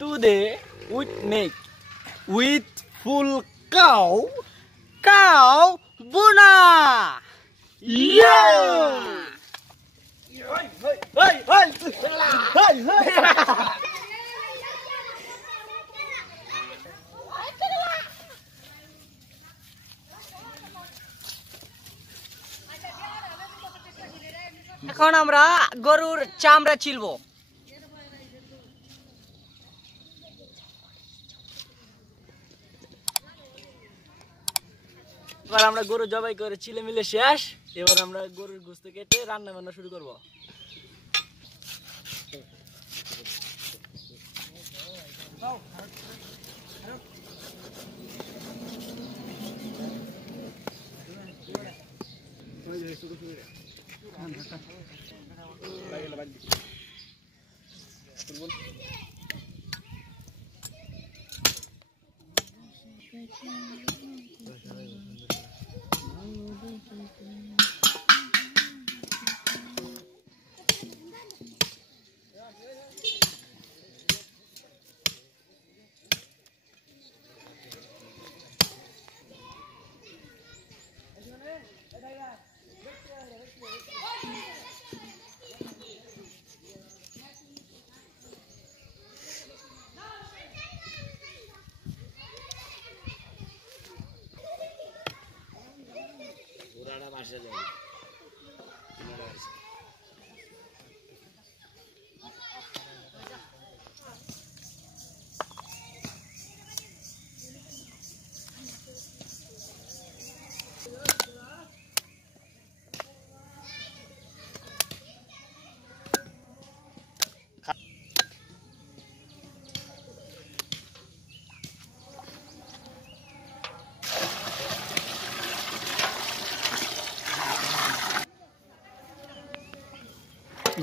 Today we make with full cow vuna. Yeah! এখন আমরা গরুর চামড়া ছিলবো। এবার আমরা গরু জবাই করে ছিলে মিলে শেষ। এবার আমরা গরুর গোশত কেটে রান্না বান্না শুরু করব।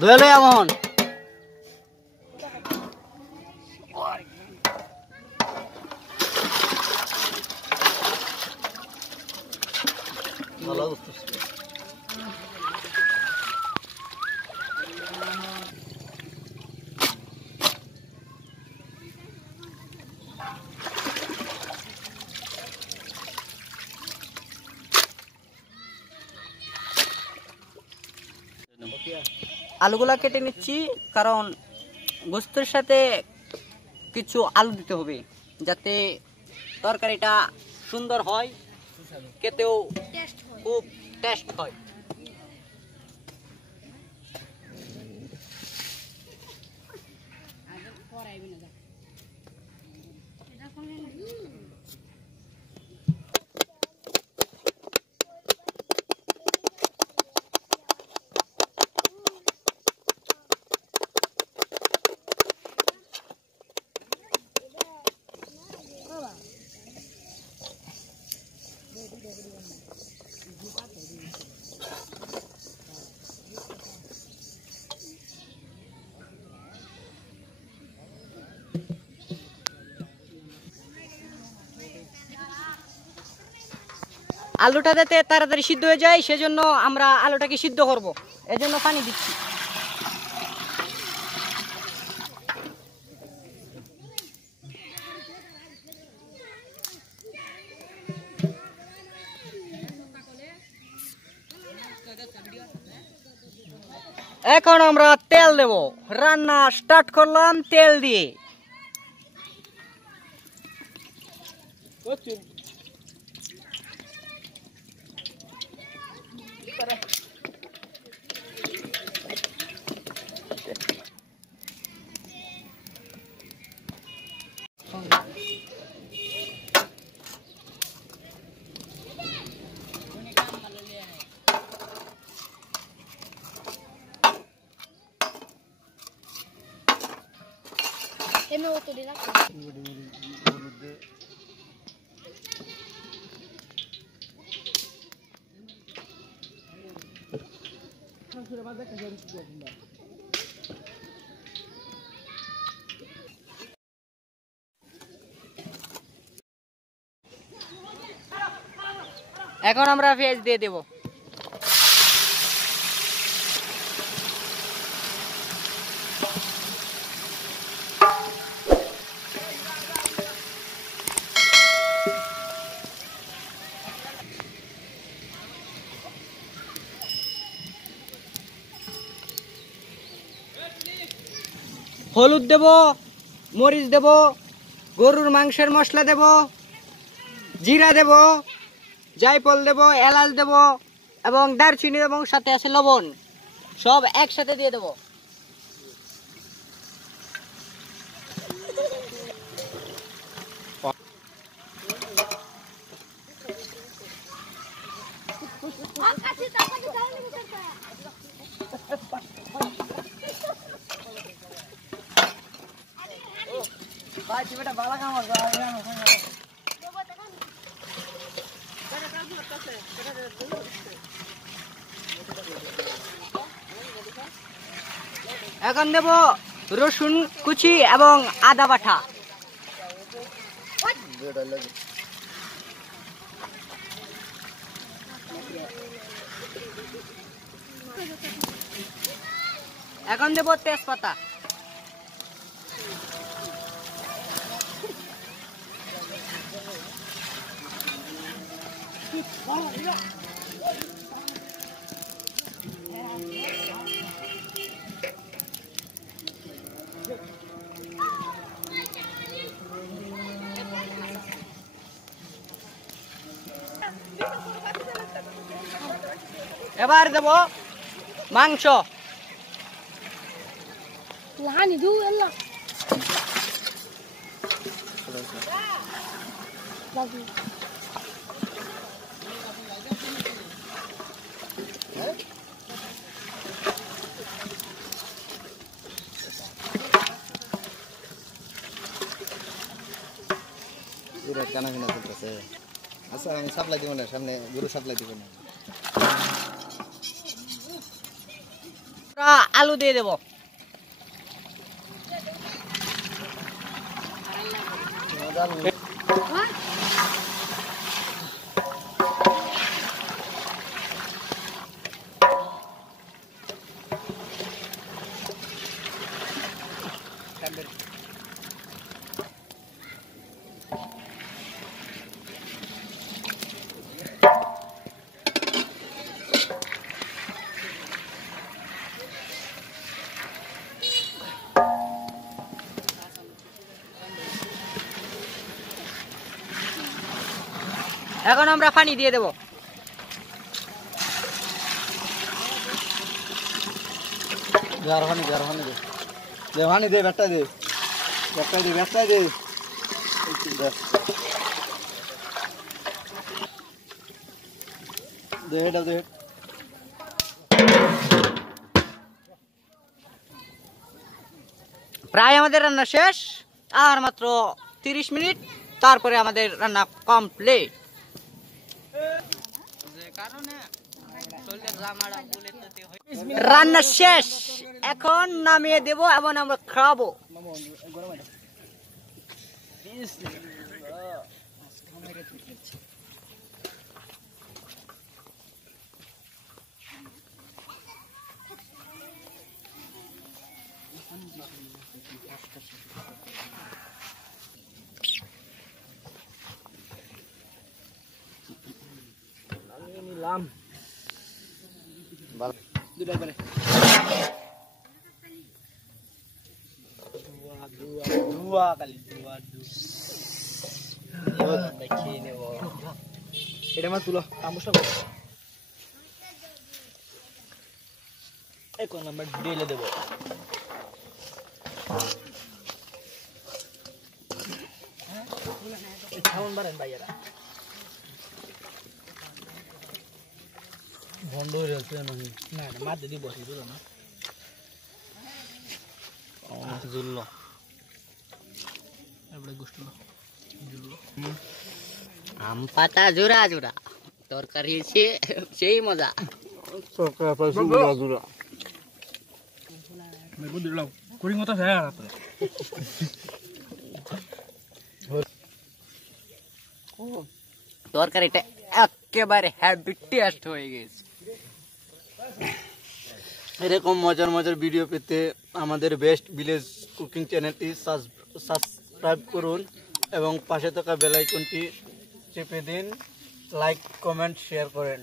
ধুয়ে এমন ভালো আলুগুলা কেটে নিচ্ছি, কারণ গোস্তের সাথে কিছু আলু দিতে হবে যাতে তরকারিটা সুন্দর হয়, খেতেও খুব টেস্ট হয়। আলুটা যাতে তাড়াতাড়ি সিদ্ধ হয়ে যায় সেজন্য আমরা আলুটাকে সিদ্ধ করব, এজন্য পানি দিচ্ছি। এখন আমরা তেল দেব, রান্না স্টার্ট করলাম তেল দিয়ে। এখন আমরা পেঁয়াজ দিয়ে দেব। হলুদ দেব, মরিচ দেব, গরুর মাংসের মশলা দেব, জিরা দেব, জায়ফল দেব, এলাচ দেব এবং দারচিনি এবং সাথে আছে লবণ, সব একসাথে দিয়ে দেব। এখন দেব রসুন কুচি এবং আদা বাটা। এখন দেব তেজপাতা। এবার দেব মাংস। আচ্ছা আমি সাপ্লাই দিব না, সামনে গরু সাপ্লাই দিব না। আলু দিয়ে দেব। এখন আমরা পানি দিয়ে দেব। পানি দে, ব্যাটটা দে, ব্যাটটা দে, ব্যাটটা দে। প্রায় আমাদের রান্না শেষ, আর মাত্র 30 মিনিট, তারপরে আমাদের রান্না কমপ্লিট। রান্না শেষ, এখন নামিয়ে দেব এবং আমরা খাবো। নিলাম দুটাই পারে এটা আমার তুলো তামসা এখন আমরা ঢেলে দেবো। খাওয়ান বারেন ভাইয়ারা বন্ধ হয়ে যাচ্ছে না, মাঝে দিয়ে বসে দিল না, জুললো আম পাতা জোড়া জোড়া তরকারি সেই মজা। তরকারিটা একেবারে হ্যাভি টেস্ট হয়ে গেছে। এরকম মজার মজার ভিডিও পেতে আমাদের বেস্ট ভিলেজ কুকিং চ্যানেলটি সাবস্ক্রাইব করুন এবং পাশে থাকা বেল আইকনটি চেপে দিন, লাইক কমেন্ট শেয়ার করেন।